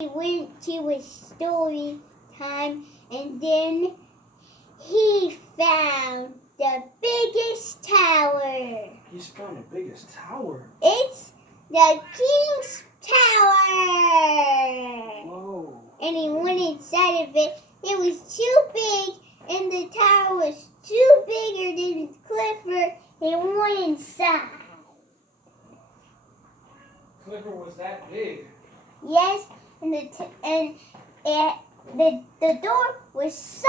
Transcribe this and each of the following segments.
he went to a story time, and then he found the biggest tower. He's found the biggest tower. It's the King's Tower. Whoa. And he went inside of it. It was too big, and the tower was too bigger than Clifford. He went inside. Clifford was that big. Yes, and the door was so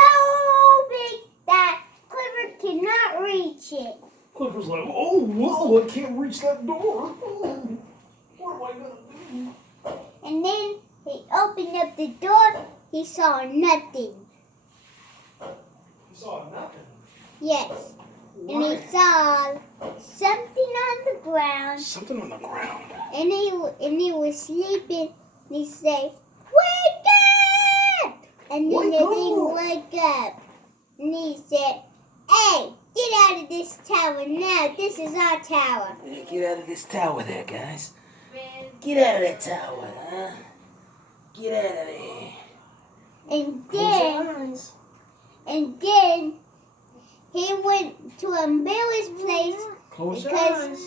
big that Clifford could not reach it. Clifford's like, oh, whoa, I can't reach that door. Oh, what am I going to do? And then he opened up the door. He saw nothing. He saw nothing? Yes. Why? And he saw something on the ground. Something on the ground. And he was sleeping. And he said, "Wake up!" And then the thing woke up. And he said, "Hey, get out of this tower now. This is our tower." Get out of this tower there, guys. Get out of that tower, huh? Get out of there. And Close your eyes. then he went to a miller's place Close your because eyes.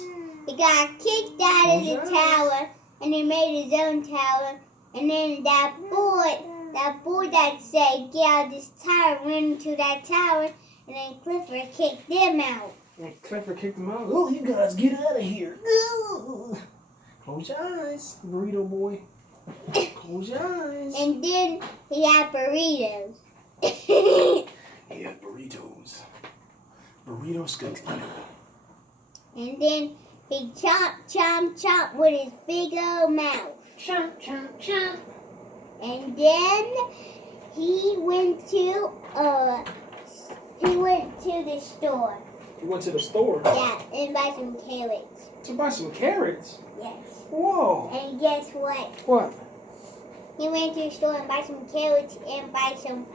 he got kicked out of the tower, and he made his own tower. And then that boy that said, "Get out of this tower," went into that tower, and then Clifford kicked them out. And Clifford kicked him out. Oh, you guys get out of here. Close your eyes, burrito boy. Close your eyes. And then he had burritos. He had burritos. Burritos good. And then he chomp with his big old mouth. Chomp, chomp, chomp. And then he went to the store. He went to the store Yeah, and buy some carrots. to buy some carrots. Yes. Whoa. And guess what? What? He went to the store and buy some carrots and buy some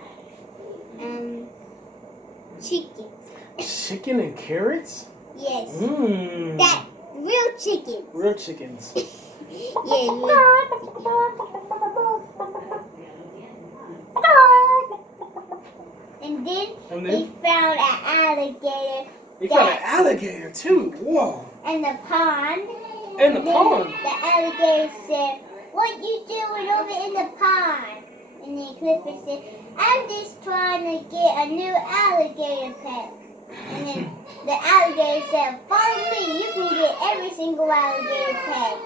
chicken. Chicken and carrots? Yes. Mmm. That real chicken. Real chickens. Yeah, real And then he found an alligator. He found an alligator too. Whoa. In the pond. In the pond? The alligator said, "What you doing over in the pond?" And then Clifford said, "I'm just trying to get a new alligator pet." And then the alligator said, "Follow me, you can get every single alligator pet."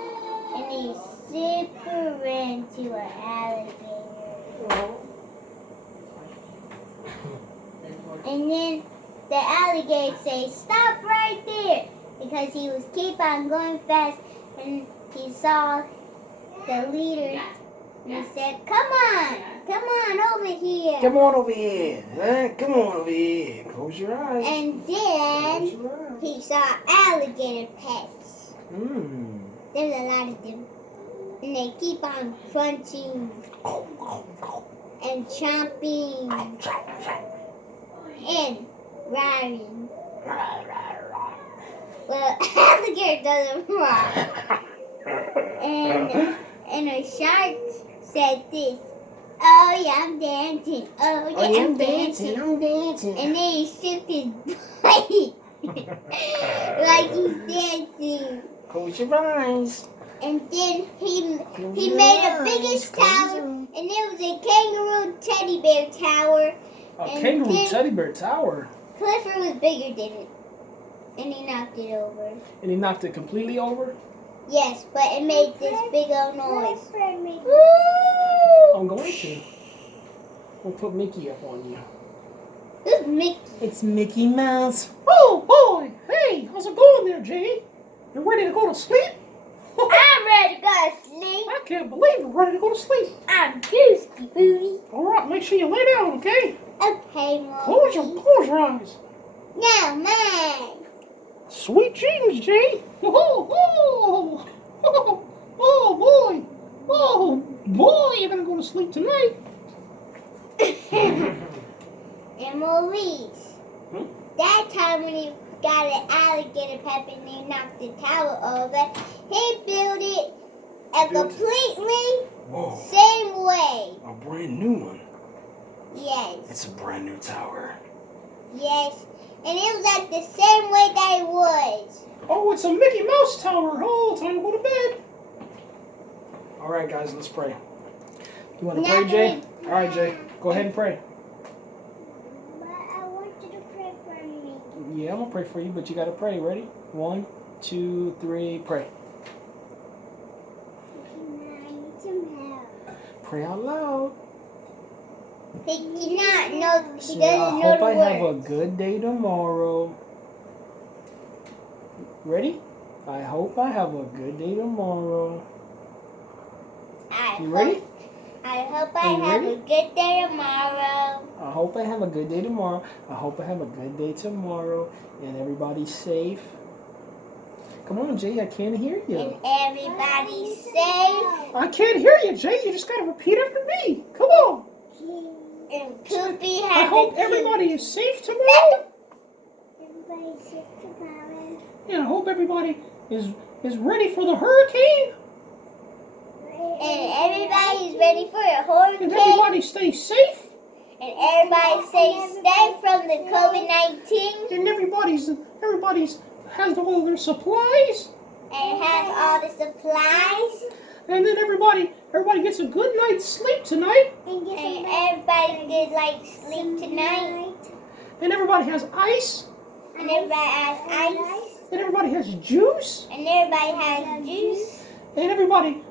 And he super ran to an alligator. And then the alligator said, "Stop right there," because he was keep on going fast, and he saw the leader, and he said, come on over here." Come on over here. Huh? Come on over here. Close your eyes. And then Close your eyes. he saw alligator pets. Mmm. There's a lot of them. And they keep on crunching and chomping and roaring. Well, alligator doesn't roar. And a shark said this, "Oh yeah, I'm dancing. Oh yeah, I'm dancing." I'm dancing. And then he shook his body like he's dancing. Close your eyes. And then he made the biggest tower, and it was a kangaroo teddy bear tower. A And kangaroo then teddy bear tower. Clifford was bigger than it, and he knocked it over. And he knocked it completely over? Yes, but it made this big old noise. I'm going to. We'll put Mickey up on you. Who's Mickey? It's Mickey Mouse. Oh, boy. Hey, how's it going there, Jay? You ready to go to sleep? I'm ready to go to sleep. I can't believe you're ready to go to sleep. I'm Goosey Booty. All right, make sure you lay down, okay? Okay, Mom. Close your eyes. No, man. Sweet dreams, Jay. Oh, oh, oh, oh, boy. Oh, boy, you're going to go to sleep tonight. And Maurice. That time when he got an alligator pet and he knocked the tower over, he built it a completely Whoa. Same way. A brand new one. Yes. It's a brand new tower. Yes. And it was like the same way that it was. Oh, it's a Mickey Mouse tower. Oh, time to go to bed. All right, guys, let's pray. You want to pray, Jay? All right, Jay. Go ahead and pray. But I want you to pray for me. Yeah, I'm going to pray for you, but you got to pray. Ready? 1, 2, 3, pray. Pray out loud. He cannot know. He Say, I doesn't know hope the I have a words. good day tomorrow. Ready? I hope I have a good day tomorrow. You ready? I hope Are I you have ready? a good day tomorrow. I hope I have a good day tomorrow. I hope I have a good day tomorrow. And everybody's safe. Come on, Jay, I can't hear you. And everybody's safe. I can't hear you, Jay. You just got to repeat after me. Come on. And Poopy I has hope everybody is safe tomorrow. Everybody's safe tomorrow. And I hope everybody is ready for the hurricane. And everybody's ready for a And hurricane. everybody stay safe. And everybody stays safe from the COVID-19. And everybody's has all their supplies. And have all the supplies. And then everybody gets a good night's sleep tonight. And everybody gets like sleep tonight. And everybody has ice. And everybody has ice. And everybody has juice. And everybody has juice. And everybody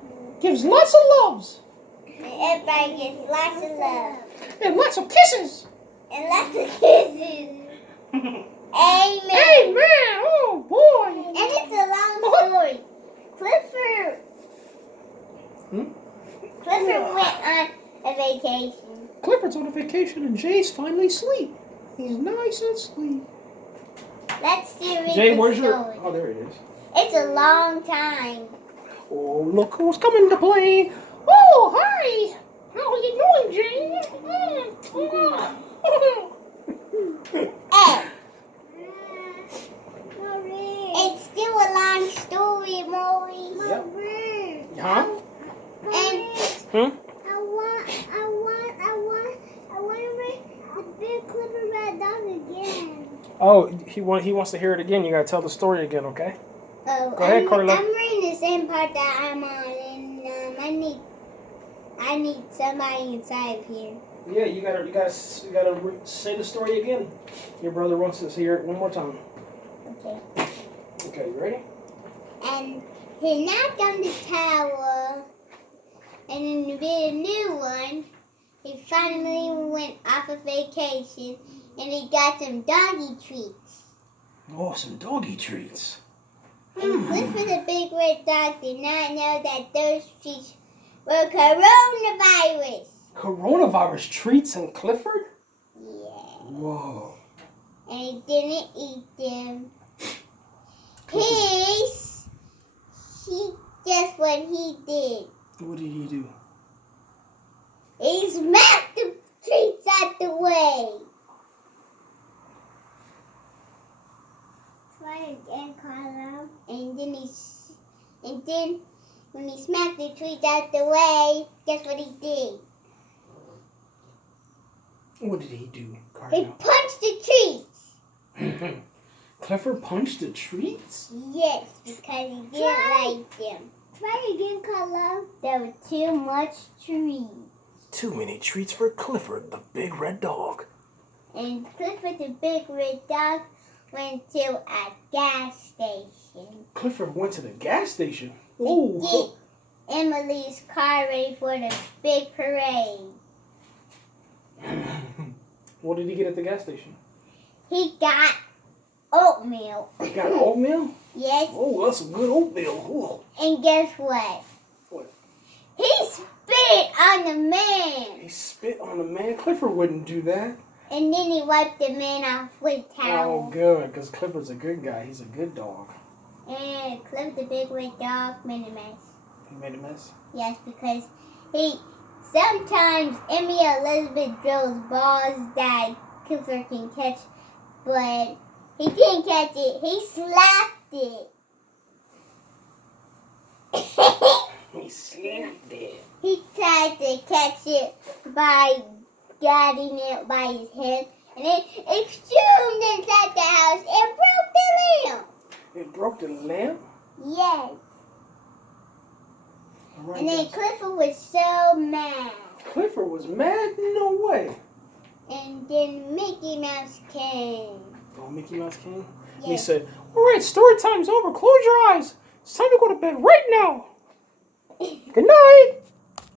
gives lots of loves. And everybody gets lots of love. And lots of kisses. And lots of kisses. Amen. Amen. Oh, boy. And it's a long story. Clifford went on a vacation. Clifford's on a vacation and Jay's finally asleep. He's nice and asleep. Let's see Jay, the where's story. your... Oh, there it is. It's a long time. Oh, look who's coming to play. Oh, hi. How are you doing, Jay? Hey. It's still a long story, Maurice. Yep. Huh? And I want to read the big Clifford red dog again. Oh, he wants to hear it again. You gotta tell the story again, okay? Oh, Go ahead, Carlo. I'm reading the same part that I'm on, and I need somebody inside of here. Yeah, you gotta say the story again. Your brother wants us to hear it one more time. Okay. Okay, you ready? And he knocked on the tower, and then to be a new one, he finally went off a vacation, and he got some doggy treats. Oh, some doggy treats. And Clifford the big red dog did not know that those treats were coronavirus. Coronavirus treats in Clifford? Yeah. Whoa. And he didn't eat them. Guess what he did? What did he do? He smacked the treats out the way. Try again, Carlo. And then when he smacked the treats out the way, guess what he did? What did he do, He Carlo? punched the treats. Clifford punched the treats? Yes, because he didn't like them. Try again, Carlo. There were too much treats. Too many treats for Clifford, the big red dog. And Clifford the big red dog went to a gas station. Clifford went to the gas station? To Oh. get Emily's car ready for the big parade. What did he get at the gas station? He got oatmeal. He got oatmeal? Yes. Oh, that's some good oatmeal. And guess what? What? He spit on the man. He spit on the man? Clifford wouldn't do that. And then he wiped the man off with a towel. Oh, good, because Clifford's a good guy. He's a good dog. And Cliff the big red dog made a mess. He made a mess? Yes, because sometimes Emmy Elizabeth drills balls that Clifford can catch, but he didn't catch it. He slapped it. He slapped it. he tried to catch it by guiding it by his hand, and then it zoomed inside the house and broke the lamp. It broke the lamp? Yes. All right, And then guys. Clifford was so mad. Clifford was mad? No way. And then Mickey Mouse came. Oh, Mickey Mouse came? Yes. He said, all right, story time's over. Close your eyes. It's time to go to bed right now. Good night.